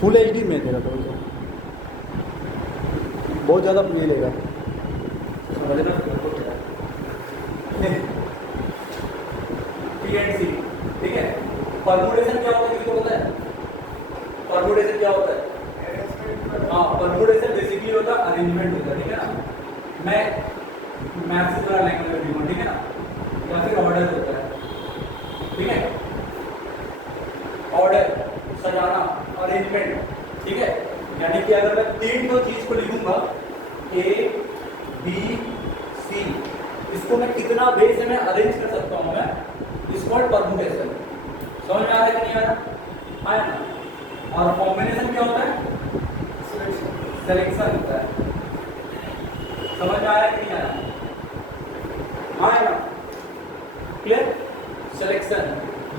Full H D में तेरा तो बहुत ज़्यादा ये लेगा। पी एंड सी, ठीक है। परमुटेशन क्या होता है, किसी को पता है? परमुटेशन क्या होता है? हाँ, परमुटेशन बेसिकली होता है अरेंजमेंट होता है, ठीक है ना। मैं मैथ्स से थोड़ा लैंग्वेज में लिखूँ, ठीक है ना, या फिर ऑर्डर होता है, ठीक है। ऑर्डर, सजाना, अरेंजमेंट, ठीक है। यानी कि अगर मैं तीन दो चीज को लिखूंगा ए बी सी, इसको मैं कितना वे से मैं अरेंज कर सकता हूँ मैं, इस कॉल्ड परमुटेशन। समझ में आ रहा है कि नहीं आ रहा? आया ना। और कॉम्बिनेशन क्या होता है? सिलेक्शन होता है। समझ में आ रहा है कि नहीं आ रहा? आया ना, क्लियर। सिलेक्शन,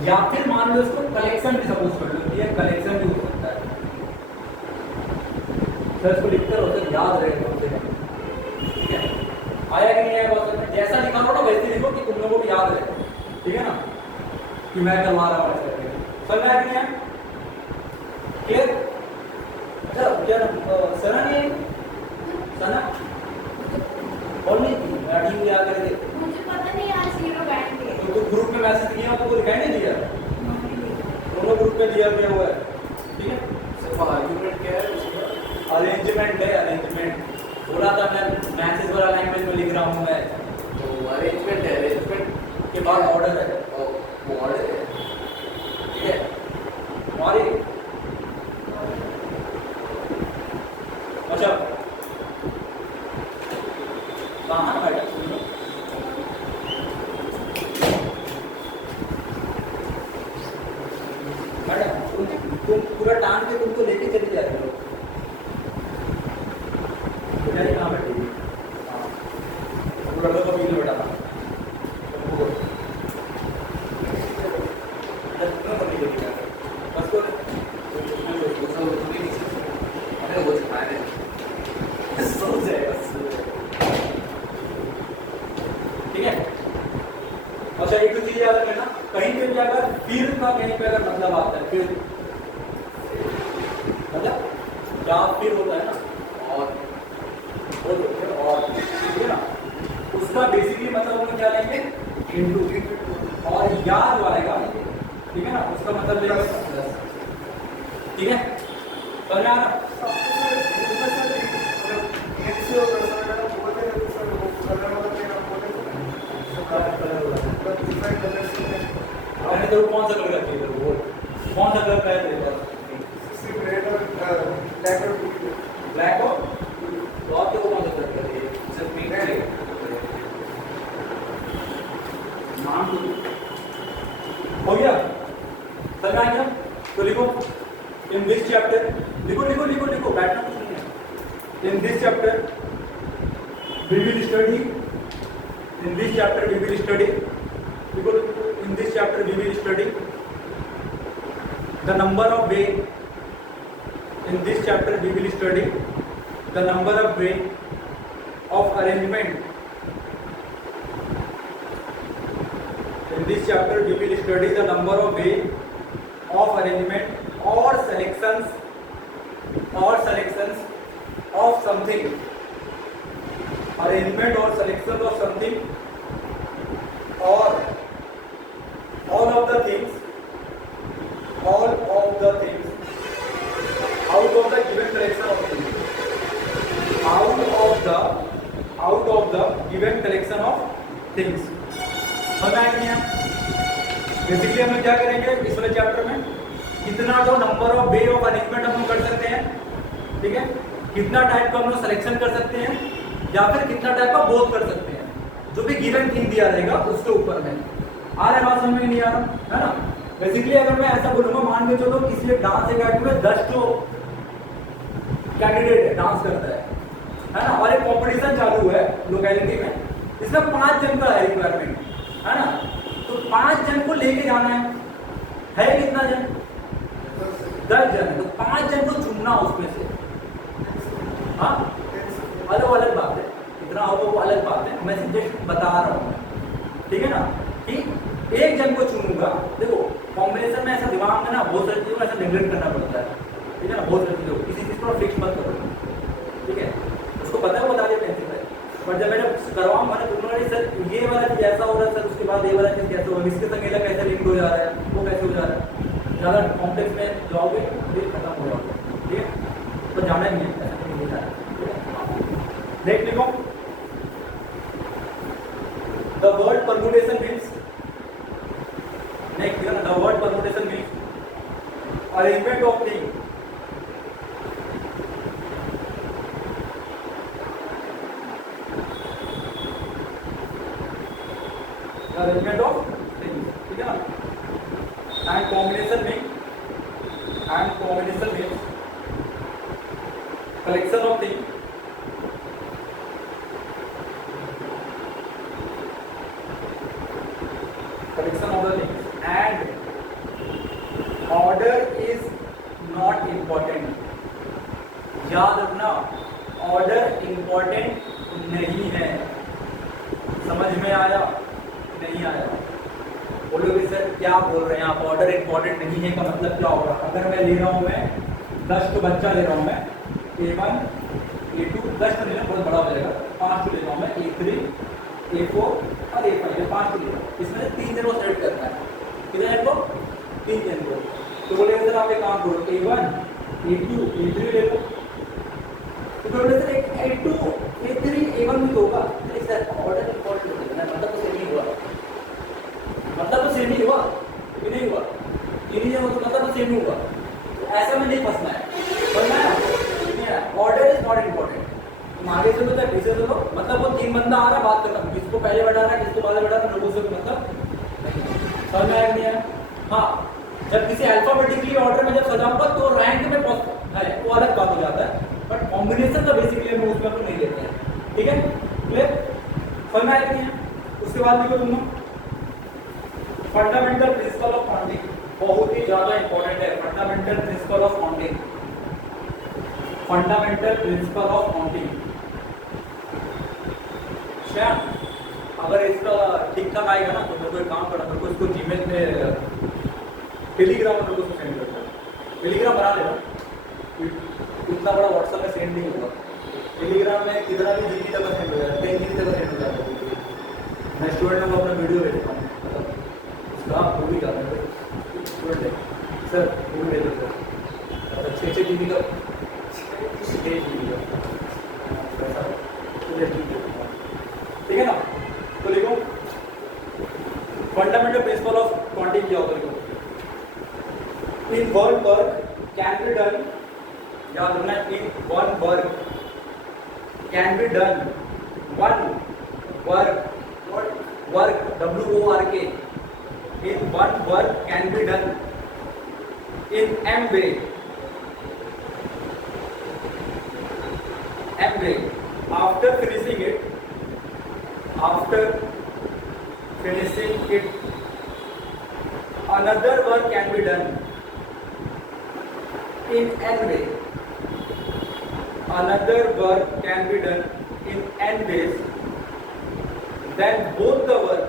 या फिर मान लो इसको कलेक्शन भी सपोज कर लो, ये कलेक्शन भी हो सकता है। सर इसको लिखकर होता याद रहेगा, ठीक है। आया कि नहीं आया बात? जैसा लिखा हो ना वैसे लिखो कि तुम लोगों को याद रहे, ठीक है ना, कि मैं करवा रहा हूँ ऐसे करके। समझ में आया कि नहीं आया? क्लियर। अच्छा क्या सना नहीं सना और नहीं थी बैठी हुई आकर के, मुझे पता नहीं आज जीरो बैठ गए। तो ग्रुप में मैसेज किया तो दिखाई नहीं दिया? दोनों ग्रुप में दिया गया हुआ है, ठीक है। सिर्फ आर्गुमेंट क्या है उसका? अरेंजमेंट है, अरेंजमेंट। बोला था मैं मैसेज वाला लैंग्वेज में लिख रहा हूँ मैं, तो अरेंजमेंट है, अरेंजमेंट के बाद ऑर्डर है, वो ऑर्डर है, ठीक है। हमारी अच्छा कहाँ बैठा मैडम, तुम पूरा टांग के तुमको लेके चले जा रहे हो, कहाँ बैठी? हाँ, पूरा लड़का को पीछे बैठा था। ठीक है। अच्छा एक चीज याद रखना, कहीं पे भी अगर फिर का कहीं पे अगर मतलब आता है, फिर मतलब क्या फिर होता है ना, और ठीक है ना, उसका बेसिकली मतलब हम क्या लेंगे? इनटू। और या जो आएगा, ठीक है ना, उसका मतलब लेंगे, ठीक है। समझ में आ रहा? मैंने तो कौन सा कलर का चाहिए वो, कौन सा कलर का है तेरे पास? ब्लैक हो तो आपको कौन सा कलर का चाहिए? सिर्फ पिंक चाहिए। नाम हो गया, समझ में आ गया? तो लिखो इन दिस चैप्टर, लिखो लिखो लिखो लिखो, बैठना कुछ नहीं है। In this chapter we will study, in this chapter we will study, लिखो in this chapter we will study the number of way, in this chapter we will study the number of way of arrangement, in this chapter we will study the number of way of arrangement or selections of something, arrangement or selection of something, or all of the things out of the given collection of things, out of the given collection of things। Basically हम लोग क्या करेंगे इस वाले chapter में, कितना जो number of way of arrangement हम लोग कर सकते हैं, ठीक है, कितना टाइप का हम लोग सिलेक्शन कर सकते हैं, या फिर कितना टाइप का बोथ कर सकते हैं, जो भी गिवन थिंग दिया रहेगा उसके ऊपर में। आ रहा है बात समझ में? नहीं आ रहा है ना? बेसिकली अगर मैं ऐसा बोलूंगा, मान के चलो किसी एक डांस अकेडमी में 10 जो कैंडिडेट है डांस करता है ना, और एक कॉम्पिटिशन चालू है लोकेलिटी में, इसमें 5 जन का है रिक्वायरमेंट, है ना, तो 5 जन को लेके जाना है कितना जन? 10 जन। तो 5 जन को चुनना उसमें से, हाँ अलग बात है, इतना हो तो वो अलग बात है, मैं जस्ट बता रहा हूँ, ठीक है ना, कि एक जन को चुनूंगा। देखो कॉम्बिनेशन में ऐसा दिमाग में ना बहुत सारी चीजों में ऐसा नेगलेक्ट करना पड़ता है, ठीक है ना, बहुत सारी चीज़ें किसी चीज़ को फिक्स मत करो, ठीक है, उसको पता है वो बता देते हैं, बट जब मैंने करवाऊंगा ना तुम लोगों ने सर ये वाला चीज़ ऐसा हो रहा है सर, उसके बाद ये वाला चीज़ कैसे होगा, इसके संग ये कैसे लिंक हो जा रहा है, वो कैसे हो जा रहा है, ज़्यादा कॉम्प्लेक्स में जाओगे फिर खत्म हो जाओगे, ठीक है, तो जाना नहीं है, ऐसा नहीं होता है। देख लिखो, the word permutation means, next the word permutation means arrangement of thing, arrangement of things, ठीक है ना, and combination means collection of things, collection of the things, and order is not important, याद रखना ऑर्डर इंपॉर्टेंट नहीं है, समझ में आया नहीं आया, बोलोगे सर क्या बोल रहे हैं आप, ऑर्डर इंपॉर्टेंट नहीं है का मतलब क्या होगा, अगर मैं ले रहा हूँ मैं 10 तो बच्चा ले रहा हूँ मैं A1 A2 10 तो लेना बहुत बड़ा हो जाएगा, 5 तो ले रहा हूँ मैं A3 A4 और A5 ये 5 तो ले रहा हूँ, इसमें से 3 दिन को सेलेक्ट करना है, कितने दिन को 3 दिन को, तो बोलेगा सर आप एक काम करो A1 A2 A3 ले लो, तो बोले सर A2 A3 A1 भी तो होगा, सर ऑर्डर इंपॉर्टेंट हो जाएगा, मतलब तो नहीं हुआ, मतलब तो सेम ही हुआ कि नहीं हुआ, ये नहीं हुआ तो मतलब तो सेम ही हुआ, तो ऐसा में नहीं फंसना है, फंसना है ऑर्डर इज नॉट इम्पोर्टेंट, तुम आगे से तो पीछे से लो, मतलब वो 3 बंदा आ रहा बात करना, किसको पहले बढ़ा रहा है किसको बाद में बढ़ा रहा है, लोगों से मतलब समझ में आया नहीं है। हाँ, जब किसी अल्फाबेटिकली ऑर्डर में जब सजाऊंगा तो रैंक में है वो अलग बात हो जाता है, बट कॉम्बिनेशन का बेसिकली हम उसमें तो नहीं लेते हैं, ठीक है, क्लियर, समझ में आया नहीं है। उसके बाद देखो तुम फंडामेंटल प्रिंसिपल ऑफ काउंटिंग, बहुत ही ज्यादा इंपॉर्टेंट है, fundamental principle of counting, fundamental principle of counting, क्या अगर इसका ठीक ठाक आएगा ना तो मेरे को एक काम करना, मेरे को इसको जीमेल में टेलीग्राम में मेरे को सेंड करना, टेलीग्राम बना लेना, इतना बड़ा व्हाट्सएप में सेंड नहीं होगा, टेलीग्राम में कितना भी जीबी तक सेंड हो जाएगा, 10 GB तक सेंड हो जाएगा, मैं स्टूडेंट को अपना वीडियो भेजता हूँ, उसका वो भी जाता है स्टूडेंट है सर, वो भी भेज देते हैं 6 GB का 6 GB का, ठीक है ना, तो लिखो फंडामेंटल प्रिंसिपल ऑफ काउंटिंग क्या होता है, लिखो in one work can be done, याद रखना in one work can be done, one work WORK, in one work can be done in M way, after finishing it another work can be done in N way, another work can be done in N ways, then both the work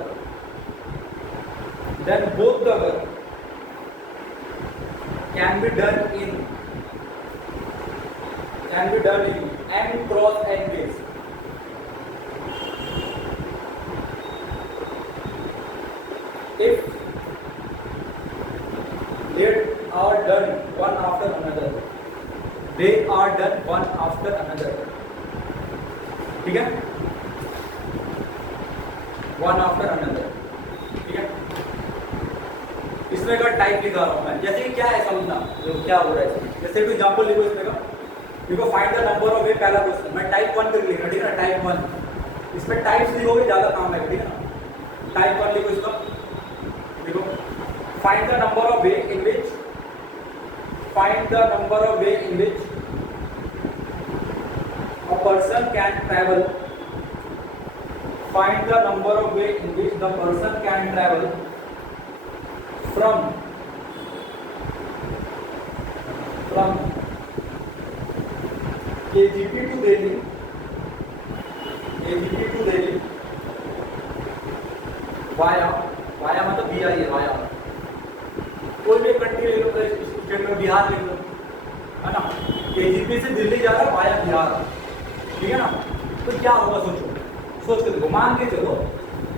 can be done in M cross N ways. If they are done one after another, ठीक है, one after another, ठीक है। इसमें का type लिखा रहा हूं मैं, जैसे कि क्या है समझना जो क्या हो रहा है इसमें, जैसे कोई एग्जांपल लिखो इसमें का, देखो फाइंड द नंबर ऑफ वे, पहला क्वेश्चन मैं टाइप 1 कर लिखा, ठीक है ना, टाइप 1, इसमें टाइप्स लिखोगे ज्यादा काम है, ठीक है ना, टाइप 1 लिखो इसका, देखो find the number of way in which a person can travel, find the number of way in which the person can travel from KGP to Delhi, via मतलब BI है, वाया कोई भी कंट्री ले लो, state में बिहार ले लो, है ना, KGP से दिल्ली जा रहा है वाया बिहार, ठीक है ना। तो क्या होगा सोचो, सोच के देखो, मान के चलो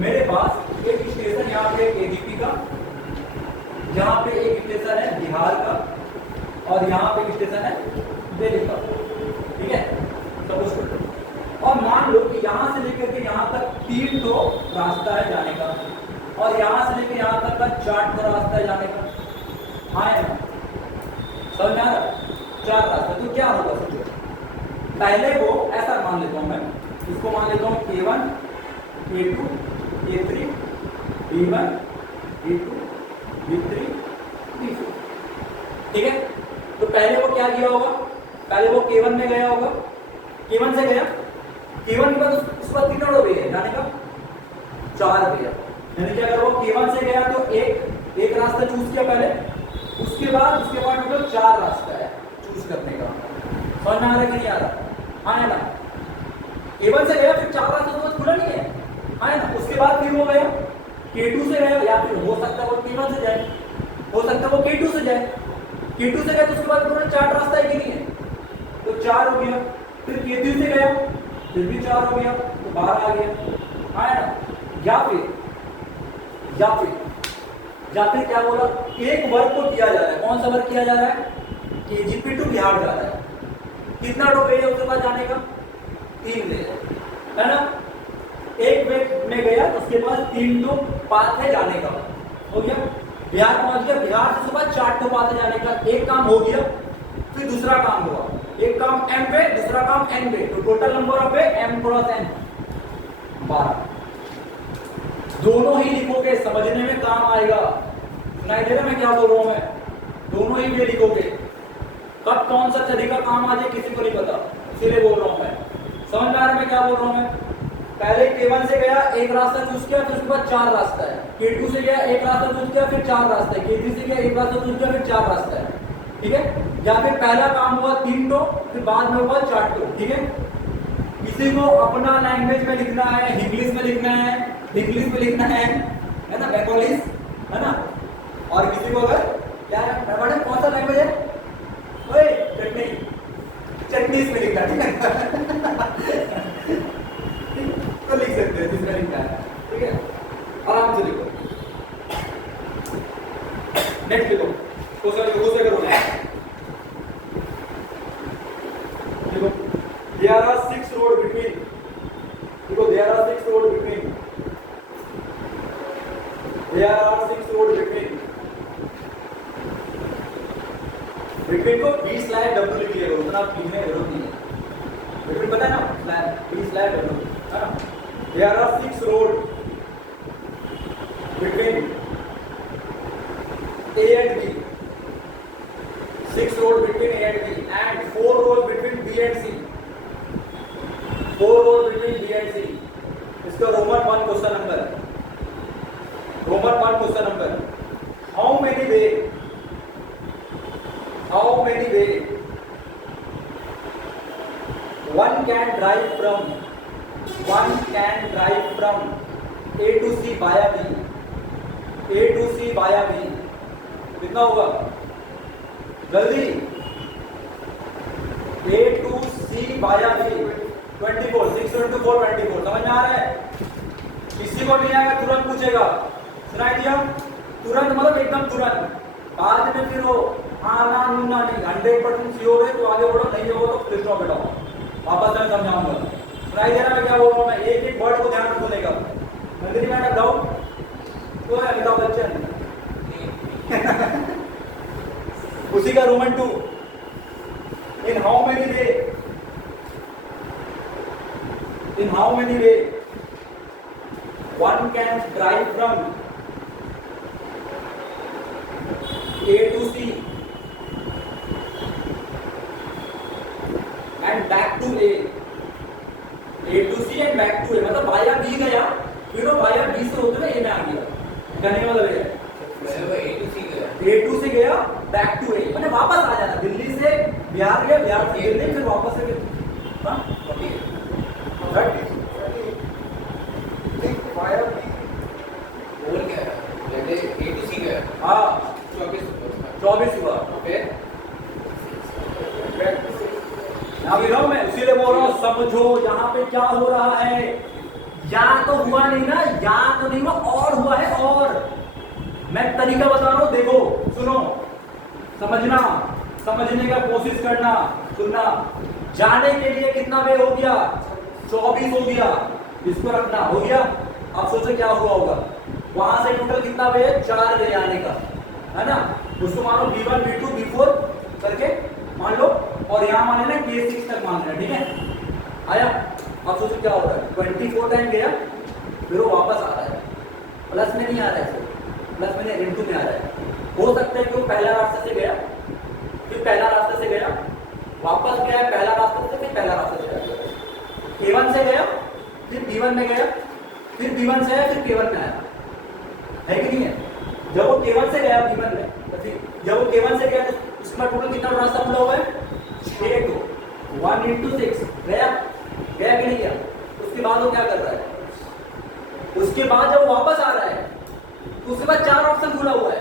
मेरे पास एक स्टेशन यहाँ पे केजीपी का, यहाँ पे एक स्टेशन है बिहार का, और यहाँ पे एक स्टेशन है दिल्ली का, ठीक है। सपोज कर लो, और मान लो कि यहाँ से लेकर के यहाँ तक 3 तो रास्ता है जाने का, और यहाँ से लेकर यहाँ तक का 4 तो रास्ता है जाने का। हाँ है ना, समझ में आ रहा? 4 रास्ता। तो क्या होगा सोचो, पहले को ऐसा मान लेता हूँ मैं, इसको मान लेता हूँ K1, K2, K3, B1, B2, B3, B4, ठीक है। तो पहले वो क्या किया होगा, पहले वो K1 में गया होगा, K1 से गया, K1 के बाद उसके बाद कितना वे है जाने का, 4 वे। यानी कि अगर वो K1 से गया तो एक रास्ता चूज किया पहले, उसके बाद टोटल 4 रास्ता है चूज करने का। समझ में आ रहा है कि नहीं आ रहा? हाँ है ना, K1 से गया फिर 4 रास्ता तो खुला नहीं है, हाँ है ना। उसके बाद फिर वो गया K2 से गया, या फिर हो सकता है वो K1 से जाए, हो सकता है वो K2 से जाए, K2 से गया तो उसके बाद टोटल 4 रास्ता है कि नहीं है, तो 4 हो गया। फिर K3 से गया फिर भी 4 हो गया, तो 12 आ गया, हाँ है ना। या फिर क्या बोला, एक वर्क को किया जा रहा है, कौन सा वर्क किया जा रहा है, केजीपी टू बिहार जा रहा है, कितना टो वे है उसके बाद जाने का, 3 वे है ना। एक वे में गया तो उसके पास 3 टो पाथ है जाने का, हो गया। बिहार पहुंच गया, बिहार से उसके बाद 4 टो पाथ है जाने का, एक काम हो गया। फिर दूसरा काम हुआ, एक काम m पे, दूसरा काम n पे, तो total number of way m cross n 12। दोनों ही लिखोगे, समझने में काम आएगा। सुनाई दे रहा मैं क्या बोल रहा हूं मैं, दोनों ही वे लिखोगे, कब कौन सा तरीका काम आ जाए किसी को नहीं पता, इसीलिए बोल रहा हूं मैं। समझ में आ रहा है मैं क्या बोल रहा हूं मैं। पहले K1 से गया, एक रास्ता चूज किया, फिर उसके बाद 4 रास्ता है। K2 से गया, एक रास्ता चूज किया, फिर 4 रास्ता है। K3 से गया, एक रास्ता चूज किया, फिर 4 रास्ता है, ठीक है। या फिर पहला काम हुआ 3 टो, फिर बाद में हुआ 4 टो, ठीक है। किसी को अपना लैंग्वेज में लिखना है, इंग्लिश में लिखना है, इंग्लिश में लिखना है ना, बंगालीस है ना। और किसी को अगर क्या मैडम कौन सा लैंग्वेज है, ओए चटनीस में लिखना, ठीक है। तो लिख सकते हैं जिसमें लिखना है, ठीक है, आराम से लिखो। नेक्स्ट लिखो, कोसे करो देखो, there are 6 road between, देखो there are 6 road between, there are 6 road between को b स्लैश w लिख लिया करो, उतना आप लिखने की जरूरत नहीं है। between पता है ना, स्लैश b स्लैश w है ना। there are 6 road between a and b, 6 road between a and b, and 4 road between b and c, 4 road between b and c। इसका Roman 1 question number, Roman 1 question number, how many way one can drive from a to c via b, कितना होगा जल्दी, a to c via b 24, 6 into 4 24। समझ में आ रहा है? किसी को नहीं आएगा तुरंत पूछेगा, सुनाई दिया, तुरंत मतलब एकदम तुरंत, बाद में फिर वो हाँ ना नूना नहीं, 100% श्योर है तो आगे बढ़ो, नहीं हो तो फिर स्टॉप बैठाओ, वापस मैं समझाऊंगा। सुनाई दे रहा मैं क्या बोल रहा हूँ मैं, एक वर्ड को ध्यान रखो देगा। नंदिनी मैडम डाउट तो है, अमिताभ बच्चन उसी का Roman 2, in how many way one can drive from A to C and back to A to C and back to A, मतलब वाया B गया, फिर वो वाया B से होते हुए A में आ गया, कहने का मतलब है A to C गया बैक टू A, मतलब वापस आ जाना, दिल्ली से बिहार गया, बिहार से दिल्ली, फिर वापस से वाया बोल क्या है, जैसे A to C गया, हाँ 24 हुआ, समझो यहाँ पे क्या हो रहा है, या तो हुआ नहीं ना, या तो नहीं हुआ, और हुआ है। और मैं तरीका बता रहा हूं, देखो सुनो, समझना, समझने का कोशिश करना, सुनना। जाने के लिए कितना वे हो गया, 24 हो गया, इसको रखना, हो गया। अब सोचो क्या हुआ होगा, वहां से टोटल कितना वे है, 4 वे आने का, है ना। उसको मानो B1 B2 B4 करके मान लो, और यहाँ माने ना K6 तक मान रहे हैं, ठीक है। आया, अब सोचो क्या हो रहा है, 24 टाइम गया, फिर वो वापस आ रहा है, प्लस में नहीं आ रहा है, प्लस में नहीं, इनटू में आ रहा है। हो सकता है कि वो पहला रास्ते से गया, फिर पहला रास्ते से गया, वापस गया है पहला रास्ते से, फिर पहला रास्ते से गया, A1 से गया, फिर B1 में गया, फिर B1 से आया, फिर K1 में आया, है कि नहीं है। जब वो K1 से गया B1 में, तो फिर जब वो K1 से गया तो उसका टोटल कितना रास्ता खुला हुआ है, 6 को 1 into 6 गया, गया कि नहीं गया। उसके बाद वो क्या कर रहा है, उसके बाद जब वापस आ रहा है तो उसके बाद 4 ऑप्शन खुला हुआ है,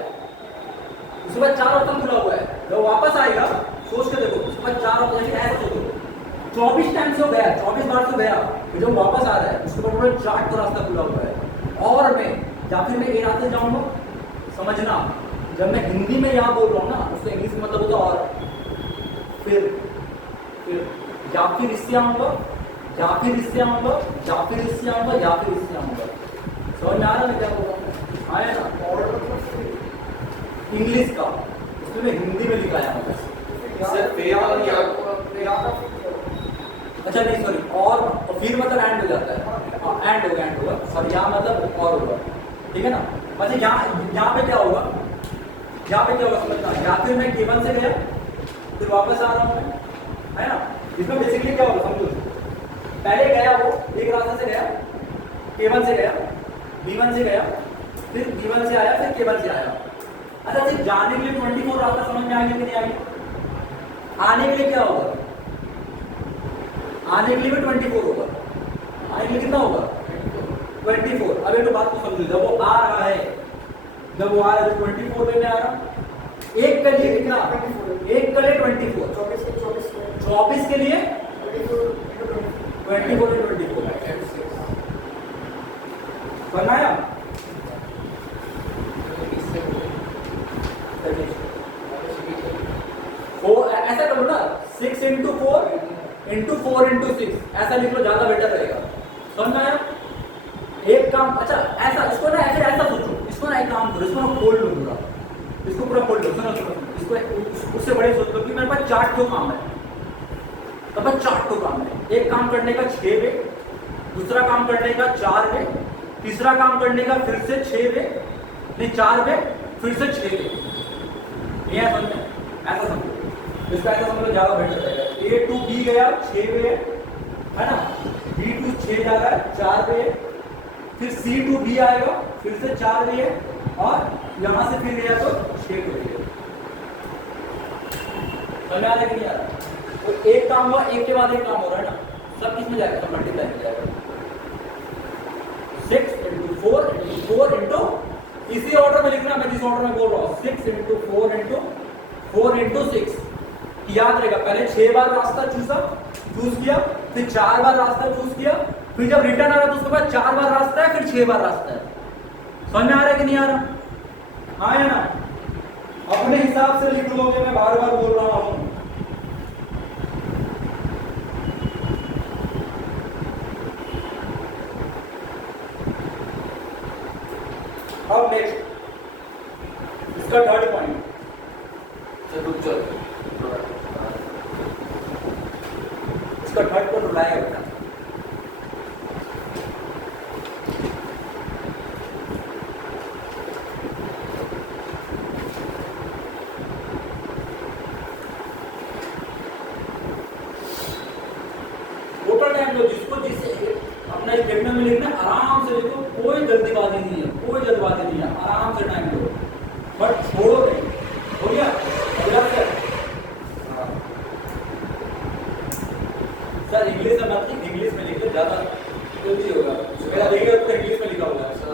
उसके बाद 4 ऑप्शन खुला हुआ है। जब वापस आएगा, सोच के देखो, उसके बाद 4 ऑप्शन, ऐसे सोचो, 24 टाइम से हो गया, 24 बार से गया, फिर जब वापस आ रहा है उसके बाद पूरा 4 का रास्ता खुला हुआ है। और मैं या फिर मैं ये रास्ते जाऊंगा, समझना, जब मैं हिंदी में यहाँ बोल रहा हूँ ना, उसका इंग्लिश में मतलब होता है और, फिर या फिर इससे आऊंगा, या फिर इससे आऊंगा, या फिर इससे आऊंगा, या फिर इससे आऊंगा। समझ में आ रहा है क्या बोल रहा हूँ, आया ना। और इंग्लिश का उसमें मैं हिंदी में लिखाया हूँ, अच्छा नहीं सॉरी, और फिर मतलब एंड हो जाता है, एंड होगा, सॉरी यहाँ मतलब और होगा, ठीक है ना। अच्छा यहाँ पे क्या होगा, यहाँ पे क्या होगा समझना, या फिर मैं K1 से गया, फिर वापस आ रहा हूँ मैं, है ना। इसमें बेसिकली क्या होगा समझो, पहले गया वो एक रास्ते से गया, K1 से गया, B1 से गया, फिर B1 से आया, फिर K1 से आया। अच्छा सिर्फ जाने के लिए 24 रास्ता समझ में आ गया कि नहीं आ गया। आने के लिए क्या होगा, आने के लिए भी 24 होगा, आने के लिए कितना होगा 24। अब एक तो बात को समझो, जब वो आ रहा है, जब वो आ रहा है 24 वे में आ रहा, एक के लिए कितना, एक के लिए 24, 24 के लिए 24 बनाया। ऐसा करो ना, 6 into 4 into 4 into 6 ऐसा लिख लो, ज्यादा बेटर रहेगा। समझ में आया। एक काम, अच्छा ऐसा, इसको ना ऐसा सोचो, इसको ना एक काम करो, इसको ना खोल लो पूरा, इसको पूरा खोल लो, सुनो सुनो, इसको उससे बड़े सोच लो कि मेरे पास 4 ठो काम है, तो बस 4 ठो काम है। एक काम करने का 6 वे, दूसरा काम करने का 4 वे, तीसरा काम करने का फिर से 6 वे, नहीं 4 वे, फिर से 6 वे। ये समझ में, ऐसा समझो, इसका ऐसा समझ लो, ज्यादा बेटर रहेगा। A to B गया 6 वे है ना, B to 6 जा रहा है 4 वे, फिर C to B आएगा, फिर से 4 वे, और यहां से फिर गया तो 6 वे। समझ आ रहा है कि नहीं आ रहा। तो एक काम हुआ, एक के बाद एक काम हो रहा है ना, सब किस में जाएगा, तो मल्टीप्लाई में जाएगा। 6 into 4 into 4 into, इसी ऑर्डर में लिखना, मैं जिस ऑर्डर में बोल रहा हूँ, 6 into 4 into 4 into 6। याद रहेगा, पहले 6 बार रास्ता चूज किया, फिर 4 बार रास्ता चूज किया, फिर जब रिटर्न आ रहा तो उसके बाद 4 बार रास्ता है, फिर 6 बार रास्ता है। समझ में आ रहा है कि नहीं आ रहा, हाँ है ना। अपने हिसाब से लिख लोगे, मैं बार बार बोल रहा हूं। अब नेक्स्ट, इसका थर्ड पॉइंट, इसका थर्ड पॉइंट उठाया बेटा। टोटल टाइम लो, जिससे अपना एक पेपर में लिखना, आराम से लिखो, कोई जल्दीबाजी नहीं है, कोई जल्दबाजी नहीं है, आराम से टाइम लो, बट छोड़ो नहीं। हो गया अगला सर इंग्लिश में मत लिख, इंग्लिश में लिख लो, ज्यादा जल्दी होगा। मेरा देखिए तो इंग्लिश में लिखा हुआ है सर,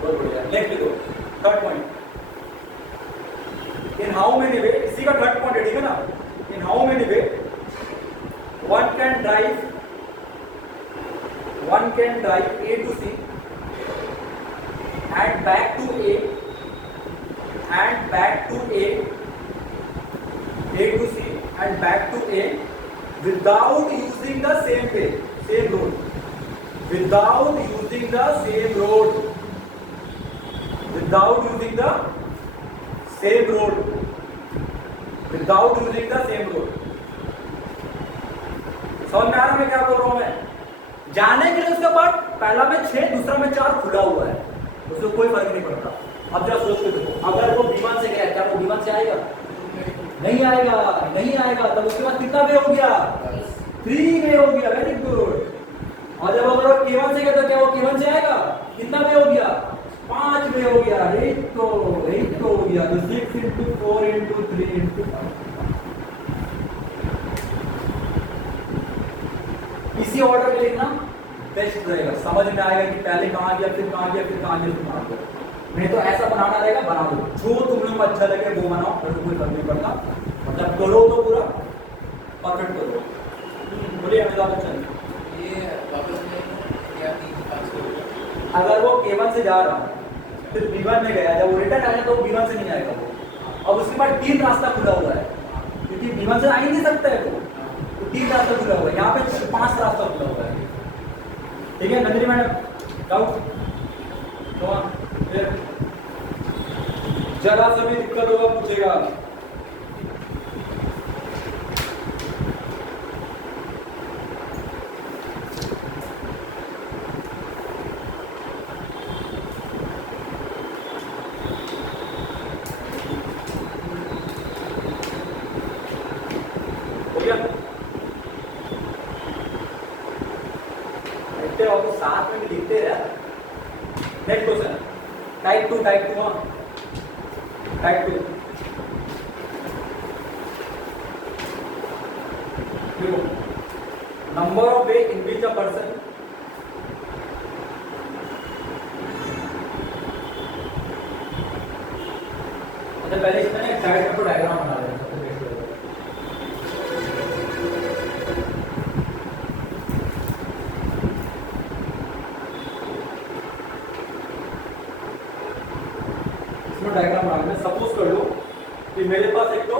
बहुत बढ़िया। नेक्स्ट लिखो, third point, in how many वे, इसी का थर्ड पॉइंट है, ठीक है ना। In how many way one can drive can drive A to C and back to A and back to A to C and back to A without using the same way, same road, without using the same road, without using the same road, without using the same road. समझ में आ रहा मैं क्या बोल रहा हूं? मैं जाने के लिए उसका पार्ट पहला में 6 दूसरा में 4 खुला हुआ है, उसको कोई फर्क नहीं पड़ता। अब जरा सोच के देखो, अगर वो विमान से गया क्या वो विमान से आएगा? नहीं आएगा, नहीं आएगा। तब उसके बाद कितना वे हो गया? 3 वे हो गया। Very good. और जब अगर वो केवन से गया तो क्या वो केवन से आएगा? कितना वे हो गया? 5 वे हो गया। 8 तो हो गया। तो 6 into 4 into 3 into 5। इसी ऑर्डर में लिखना बेस्ट रहेगा, समझ में आएगा कि पहले कहाँ गया, फिर कहाँ गया, फिर कहाँ गया, फिर कहाँ गया। नहीं तो ऐसा बनाना रहेगा, बना दो जो तुम लोग को अच्छा लगे वो बनाओ, फिर कोई फर्क नहीं पड़ता। मतलब करो तो पूरा परफेक्ट करो। बोलिए अमिताभ बच्चन, ये वापस में क्या 3-5 करोड़? अगर वो केवन से जा रहा फिर B1 में गया, जब वो रिटर्न आएगा तो B1 से नहीं आएगा वो। अब उसके बाद 3 रास्ता खुला हुआ है, क्योंकि B1 से आ ही नहीं सकता है वो, तो 3 रास्ता खुला हुआ है। यहाँ पे 5 रास्ता खुला हुआ है। ठीक है नंदिनी मैडम, डाउट? फिर जरा सा भी दिक्कत होगा पूछेगा। हो गया? लिखते रहो तो साथ में भी लिखते रहे। नेक्स्ट क्वेश्चन, टाइप 2 हाँ, टाइप 2। देखो, number of way in which a person पहले इसमें एक साइड में तो डायग्राम बना लेना सबसे बेस्ट रहेगा। डायग्राम बना लेना। सपोज कर लो कि मेरे पास एक तो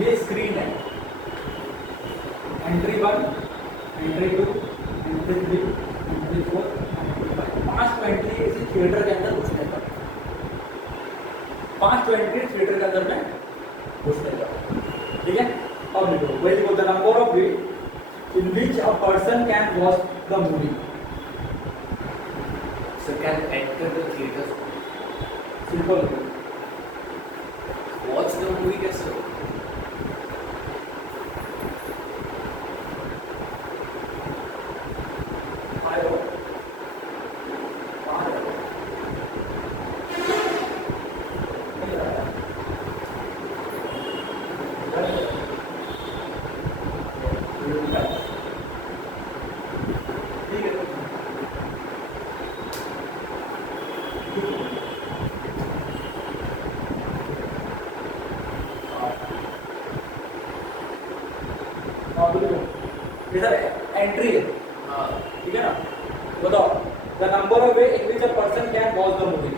ये स्क्रीन है, entry 1, entry 2, entry 3, entry 4, entry 5। 5 entry इसी थिएटर के अंदर घुसने का, 5 एंट्री थिएटर के अंदर में घुसने का। ठीक है? अब देखो वही बोलते हैं number of way in which a person can watch the movie. So can enter the theater. Simple. Watch the movie कैसे? आयो ठीक है। इधर एंट्री है, हाँ। ठीक है ना? बताओ the number of way in which a person can watch the movie.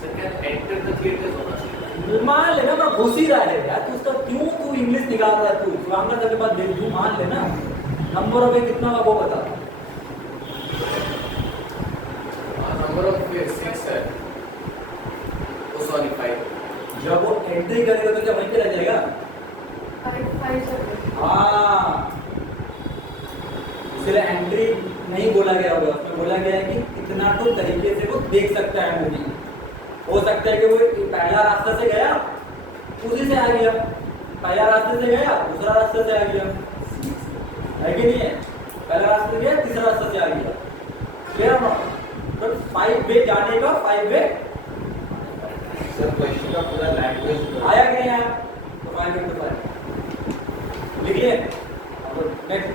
So can enter the theater होना चाहिए। मान लेना मैं घुस ही रहा है यार, तू उसका क्यों तू इंग्लिश निकाल रहा है? तू सुनांगा के बाद देख तू मान लेना। नंबर ऑफ वे कितना होगा वो बता। नंबर ऑफ वे 6 है। ओ सॉरी 5। जब वो एंट्री करेगा तो क्या वहीं पे रह जाएगा? हाँ, इसलिए एंट्री नहीं बोला गया होगा, उसमें बोला गया है कि कितना तो तरीके से वो देख सकता है मूवी। हो सकता है कि वो पहला रास्ता से गया उसी से आ गया, पहला रास्ते से गया दूसरा रास्ते से आ गया, है कि नहीं है? पहला रास्ते से गया तीसरा रास्ते से आ गया। क्लियर ना? तो 5 वे जाने का 5 वे सर क्वेश्चन का पूरा लैंग्वेज आया कि नहीं आया? तो 5 into 5 लिखिए। Next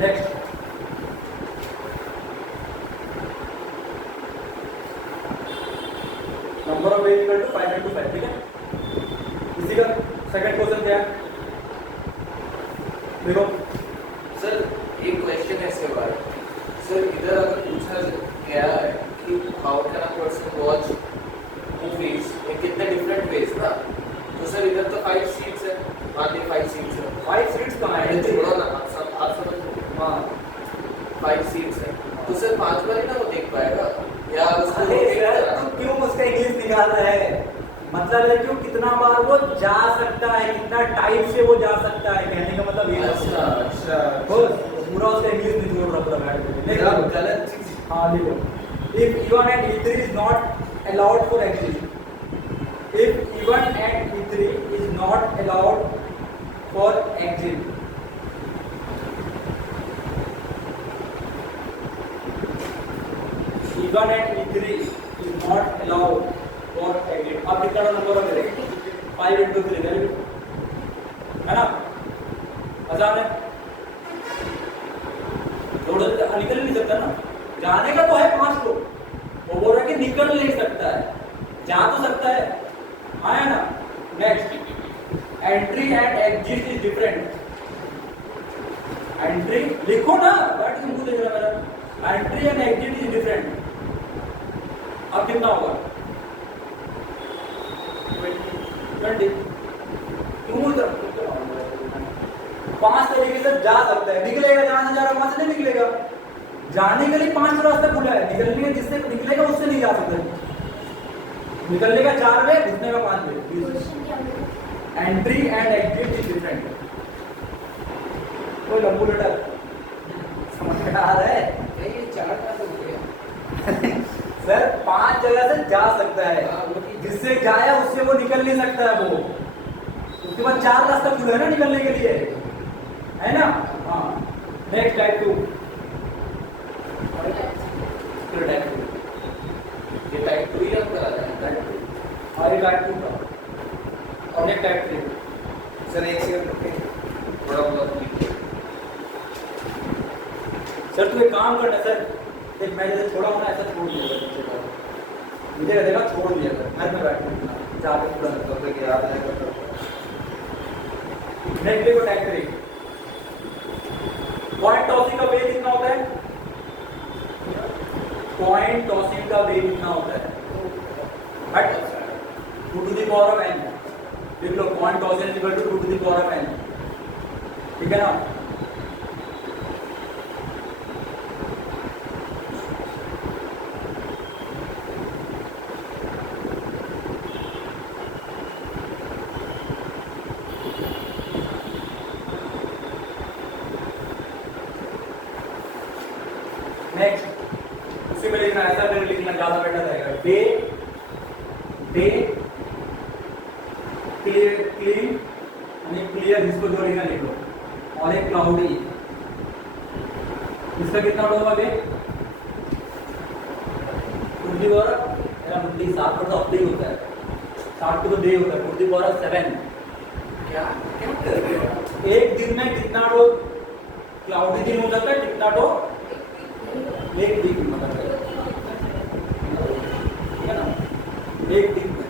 next number of way equal to 5 into 5। ठीक है? इसी का सेकंड क्वेश्चन क्या है देखो सर एक क्वेश्चन है इसके बारे में सर इधर अगर पूछा गया है कि how can a person watch movies इन कितने डिफरेंट वेज ना तो सर इधर तो 5 सीट्स है मान ली 5 सीट्स है 5 सीट्स कहाँ है अरे छोड़ो ना आप समझ लो हाँ 5 सीट्स है तो सर 5 बार ही ना वो देख पाएगा या उसको अरे एक यार तरह- तू क्यों उसका इंग्लिश निकाल रहा है मतलब है क्यों कितना बार वो जा सकता है कितना टाइम से वो जा सकता है कहने का मतलब ये अच्छा अच्छा हो पूरा उसका इंग्लिश निचोड़ रहा पूरा बैठ के देखो देखो गलत चीज हाँ देखो if E1 and E3 is not allowed for exit if E1 and E3 is not allowed for exit E1 and E3 is not allowed for exit अब कितना नंबर है मेरे 5 into 3 वेरी गुड है ना आसान है थोड़ा निकल नहीं सकता ना जाने का तो है 5 लोग वो बोल रहा है कि निकल नहीं सकता है जा तो सकता है हाँ है ना next entry and exit is different entry लिखो ना बट तुमको देख रहा मेरा entry and exit is different अब कितना होगा 20 क्यों इधर 5 तरीके से जा सकता है निकलेगा जहां से जा रहा वहां से नहीं निकलेगा जाने के लिए 5 रास्ता खुला है निकलने का जिससे निकलेगा उससे नहीं जा सकते निकलने का 4 वे घुसने का 5 वे क्वेश्चन क्या है entry and exit is different कोई लंबू लेटर समझ में आ रहा है ये 4 का तो हो गया सर 5 जगह से जा सकता है हाँ, वो ठीक है। जिससे जाया उससे वो निकल नहीं सकता है वो उसके बाद 4 रास्ता खुला है ना निकलने के लिए है ना हाँ नेक्स्ट टाइप 2 टाइप 2 ये टाइप 2 ही हम करा रहे हैं और ये टाइप 2 का और एक टाइप 3 सर एक सेकंड रुकिए थोड़ा बहुत सर तू एक काम करना सर देख मैं जैसे छोड़ा हूँ ना ऐसा छोड़ दिया मुझे कहते छोड़ दिया घर में बैठना जहाँ पे पूरा तो फिर याद है तो नेक्स्ट देखो टाइप 3 पॉइंट टॉसिंग का वे कितना होता है पॉइंट टॉसिंग का वे कितना होता है but 2 to the power of n देख लो point tossing is equal to 2 to the power of n ठीक है ना नेक्स्ट उसी में लिखना ऐसा फिर लिखना ज्यादा बेटर रहेगा डे डे क्लियर क्लीन यानी क्लियर इसको जो लिखना लिख लो और एक क्लाउडी इसका कितना होगा बे कुर्दी और मेरा मुट्ठी 7 पर तो अपने ही होता है 7 को तो डे होता है कुर्दी और 7 क्या क्या कर रहे हो एक दिन में कितना डो क्लाउडी दिन हो जाता है कितना डो एक वीक मतलब ठीक है ना एक वीक में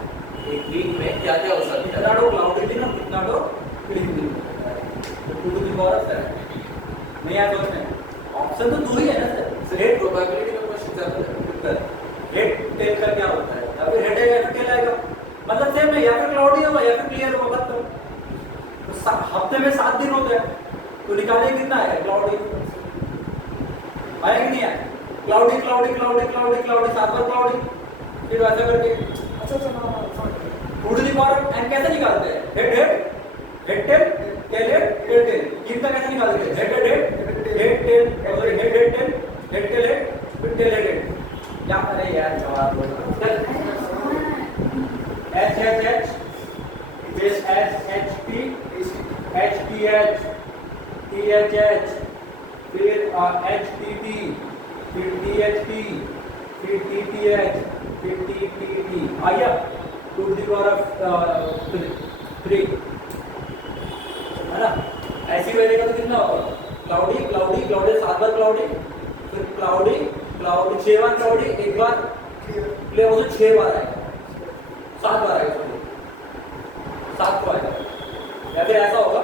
एक वीक में क्या क्या हो सकता कितना है डो क्लाउडी दिन और कितना डो क्लीन दिन तो 2 to the power of 7 नहीं आया सोचने ऑप्शन तो 2 ही है ना सर रेट प्रोबेबिलिटी का क्वेश्चन ज्यादा है हेड टेल का क्या होता है या फिर हेड है या फिर टेल आएगा मतलब सेम है या फिर क्लाउडी होगा या फिर क्लियर होगा बस तो हफ्ते में 7 दिन होते हैं तो निकालिए कितना है क्लाउडी आया कि नहीं आया cloudy cloudy cloudy cloudy cloudy 7 बार क्लाउडी फिर वैसा करके अच्छा 2 to the power n कैसे निकालते हैं head head tail tail head tail तीन का कैसे निकालते हैं head head tail sorry head tail head tail head फिर टेल हेड क्या अरे यार जवाब दो एच एच एच फिर S H P H P H T H H फिर एच टी टी फिर टी एच टी फिर टी टी एच फिर टी टी टी आइए 2 to the power of 3 है ना ऐसी वैल्यू का तो कितना होगा क्लाउडी क्लाउडी क्लाउडी 7 बार क्लाउडी फिर क्लाउडी क्लाउडी 6 बार क्लाउडी एक बार क्लियर हो तो 6 बार आएगा 7 बार आएगा 7 को आएगा। या फिर ऐसा होगा,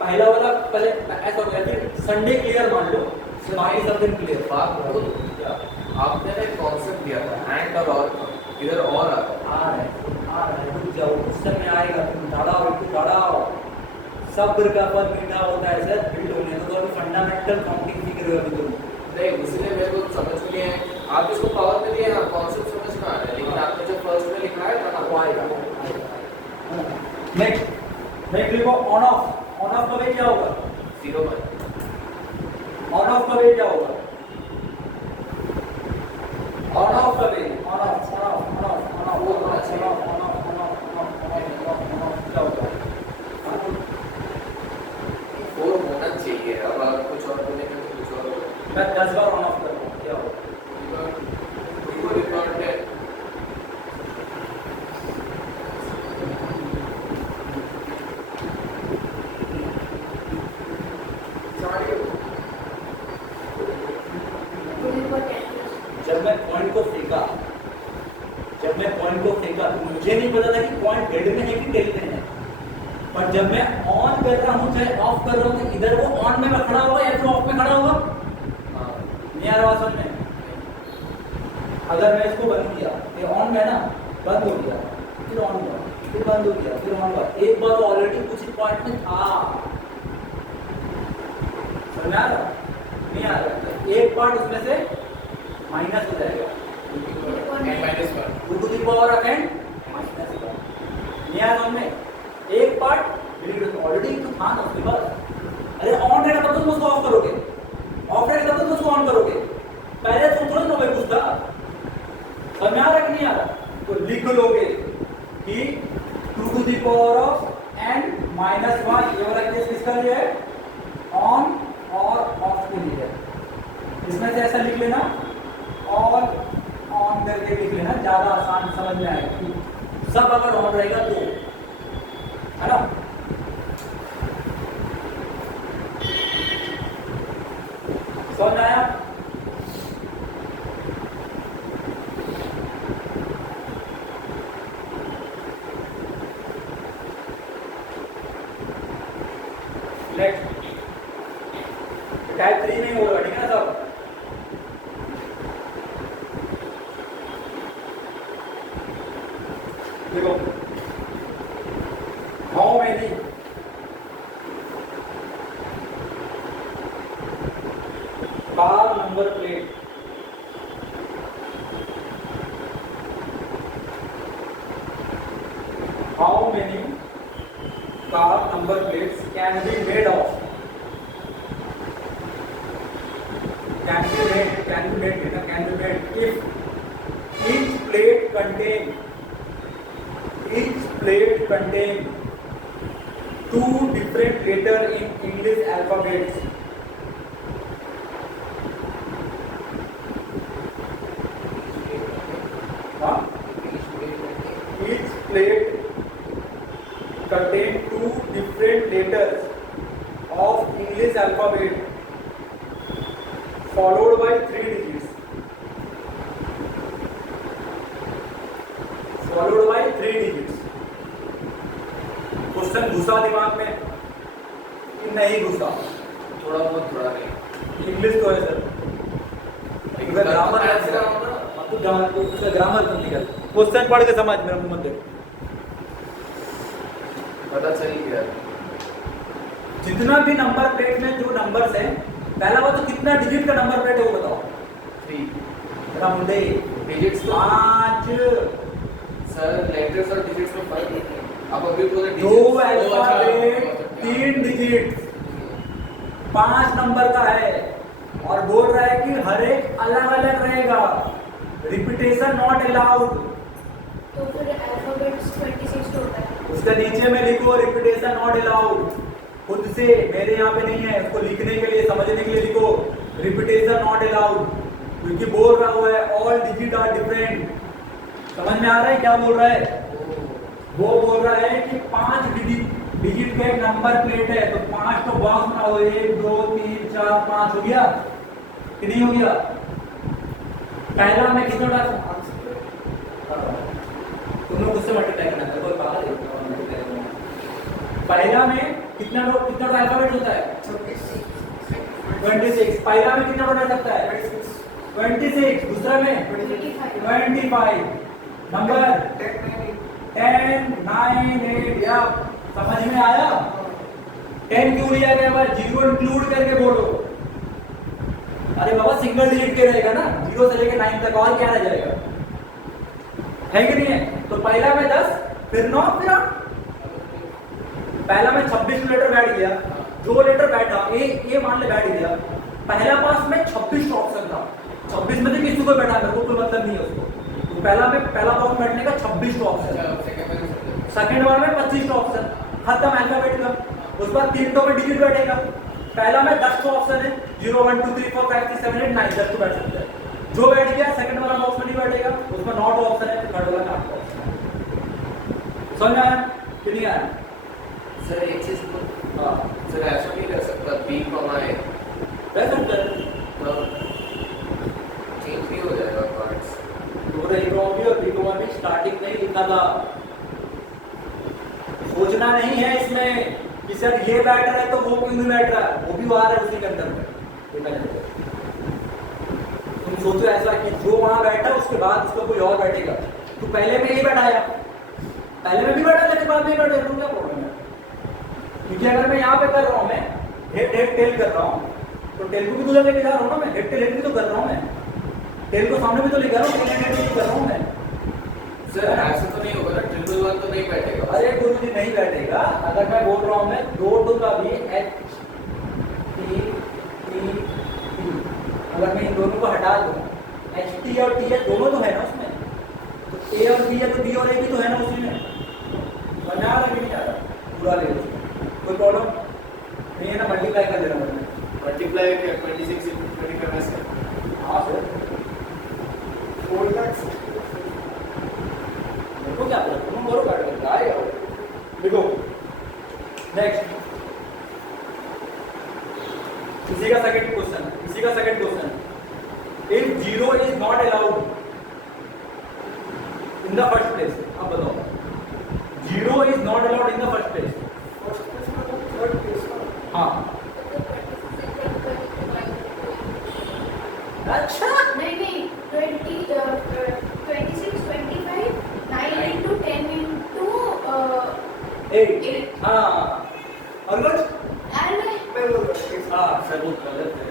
पहला वाला पहले ऐसा होगा, फिर संडे क्लियर मान लो, बाकी सब दिन क्लियर। बात बोलो, आपने ना एक कॉन्सेप्ट दिया था एंड और इधर और आ रहा है रुक जाओ, उस समय आएगा, तुम दाड़ाओ। सब्र का फल मीठा होता है सर, बिल्ड होने तो अभी फंडामेंटल काउंटिंग सीख रहे हो अभी तुम। नहीं, इसलिए मेरे को समझ में नहीं है। आप इसको पावर में दिए ना, कॉन्सेप्ट समझ में आ रहा है, लेकिन आपने जो फर्स्ट में लिखा है ना वो आएगा। नेक्स्ट लिखो ऑन ऑफ का वे क्या होगा? 0 1 ऑन ऑफ का वे क्या होगा? ऑन ऑफ का वे ऑन ऑफ क्या होगा? 4 होना चाहिए। अब आप कुछ और बोलेंगे तो कुछ और होगा। मैं 10 बार ऑन ऑफ कर रहा हूँ, क्या होगा? रिकॉर्ड है। जब मैं पॉइंट को फेंका तो मुझे नहीं पता था कि पॉइंट हेड में है कि टेल में है, पर जब मैं ऑन कर रहा हूँ चाहे ऑफ कर रहा हूँ तो इधर वो ऑन में खड़ा होगा या फिर ऑफ में खड़ा होगा? नियर वासन में। अगर मैं इसको बंद किया, ये ऑन में ना, बंद हो गया, फिर ऑन हुआ, फिर बंद हो गया, फिर ऑन हुआ, एक बार ऑलरेडी कुछ पॉइंट में था, समझ आ रहा? नहीं आ रहा? एक पार्ट उसमें से माइनस हो जाएगा, two to the power of n minus 1। नहीं आ रहा में एक पार्ट डिलीट ऑलरेडी तो था ना उसके बाद। अरे ऑन रहेगा तब तो तुम उसको ऑफ करोगे, ऑफ रहेगा तब तो तुम उसको ऑन करोगे, पहले तुम थोड़ा ना भाई कुछ था। समझ में आ रहा कि नहीं आ रहा? तो लिख लोगे कि 2 to the power of n minus 1, ये वाला केस किसका लिए है? ऑन और ऑफ के लिए। इसमें से ऐसा लिख लेना, और ऑन करके लिख लेना, ज्यादा आसान समझ में आएगा। सब अगर ऑन रहेगा तो, है ना? समझ में आया? नेक्स्ट टाइप 3 में होगा, ठीक है ना सब? देखो, how many car number plate how many car number plates can be made of can be made if each plate contain 2 different letters in English alphabets. Each plate contain 2 different letters of English alphabet followed by 3 digits. Question घुसा दिमाग में कि नहीं घुसा? थोड़ा बहुत, थोड़ा नहीं। इंग्लिश तो है सर, ग्रामर है, तो ग्रामर तुम निकल, क्वेश्चन पढ़ के समझ, मेरा मुंह मत देखो। पता चल गया। जितना भी नंबर प्लेट में जो नंबर्स हैं, पहला बात तो कितना डिजिट का नंबर प्लेट है वो बताओ। 3 रमदे डिजिट्स। 5 सर लेटर्स और डिजिट्स में फर्क है। अब अभी बोले 2 अल्फाबेट 3 डिजिट 5 नंबर का है, और बोल रहा है कि हर एक अलग अलग रहेगा, रिपीटेशन नॉट अलाउड। तो फिर अल्फाबेट्स 26 होता है। उसके नीचे में लिखो रिपीटेशन नॉट अलाउड, खुद से, मेरे यहाँ पे नहीं है, उसको लिखने के लिए, समझने के लिए लिखो रिपीटेशन नॉट अलाउड, क्योंकि बोल रहा हुआ है ऑल डिजिट आर डिफरेंट। समझ में आ रहा है क्या बोल रहा है? वो बोल रहा है कि 5 डिजिट का एक नंबर प्लेट है, तो 5 तो बॉक्स बनाओ, 1 2 3 4 5 हो गया कि नहीं हो गया? पहला में कितना डाल तुम लोग उससे मल्टीप्लाई करना था, कोई पागल है? पहला में कितना अल्फाबेट होता है? 26। पहला में कितना बना सकता है? 26। दूसरा में 25। नंबर 10, 9, 8। या समझ में आया? 10 क्यों लिया गया भाई? 0 इंक्लूड करके बोलो। अरे बाबा सिंगल डिजिट के रहेगा ना, 0 से लेके 9 तक, और क्या रह जाएगा? है कि नहीं है? तो पहला में 10, फिर 9, फिर 8। पहला में 26 लेटर बैठ गया, जो लेटर बैठा ए मान ले बैठ गया। पहला पास में 26 ऑप्शन था, 26 में से किसी को बैठा मेरे को कोई मतलब नहीं है उसको। तो पहला बॉक्स बैठने का 26 ऑप्शन, सेकंड वन में 25 ऑप्शन, खत्म अल्फाबेट का। उस बाद 3 में डिजिट बैठेगा। पहला में 10 ऑप्शन है, 0, 1, 2, 3, 4, 5, 6, 7, 8, 9, 10 बैठ सकते हैं। जो बैठ गया सेकंड वाला बॉक्स में नहीं बैठेगा, उसमें नॉट ऑप्शन है, थर्ड वाला नॉट ऑप्शन है। समझ में आया कि नहीं आया? सर एक चीज हाँ सर ऐसा नहीं कर सकता बी कमाए कह सकते हैं, तो चेंज भी हो जाएगा पार्ट्स। तो ए भी और बी भी स्टार्टिंग में ही लिखा था। सोचना नहीं है इसमें कि सर ये बैठ रहा है तो वो क्यों नहीं बैठ रहा है, वो भी आ रहा है उसी के अंदर में। तुम सोचो ऐसा कि जो वहां बैठा उसके बाद उसको कोई और बैठेगा, तो पहले में ये बैठाया, पहले में भी बैठा लेकिन बाद में बैठा, तो क्या प्रॉब्लम है? क्योंकि अगर मैं यहाँ पे कर रहा हूँ, मैं हेड टेल कर रहा हूँ, तो टेल को भी तो लेके जा रहा हूँ ना मैं, हेड भी तो कर रहा हूँ मैं, टेल को सामने भी तो लेके आ रहा हूँ, हेड भी तो कर रहा हूँ मैं। सर ऐसा तो नहीं होगा ना, ट्रिपल वन तो नहीं बैठेगा। अरे गुरु जी नहीं बैठेगा। अगर मैं बोल रहा हूँ मैं दो का भी H T T T, अगर मैं इन दोनों को हटा दूँ, H T और T H दोनों तो है ना उसमें, तो A और B है तो B और A भी तो है ना उसी में। बना रहा नहीं आ रहा पूरा ले लो, कोई प्रॉब्लम नहीं है ना? मल्टीप्लाई कर देना मैंने, मल्टीप्लाई क्या 26 into 25 ऐसे। हाँ सर, 4 लाख देखो क्या बोला तुम, बोलो काट कर आएगा वो। देखो नेक्स्ट, इसी का second question, if 0 is not allowed in the first place, अब बताओ 0 is not allowed in the first place. हाँ अच्छा, नहीं 26, 25, 9 into 10 into 8। हाँ और कुछ? and हाँ सर वो गलत है।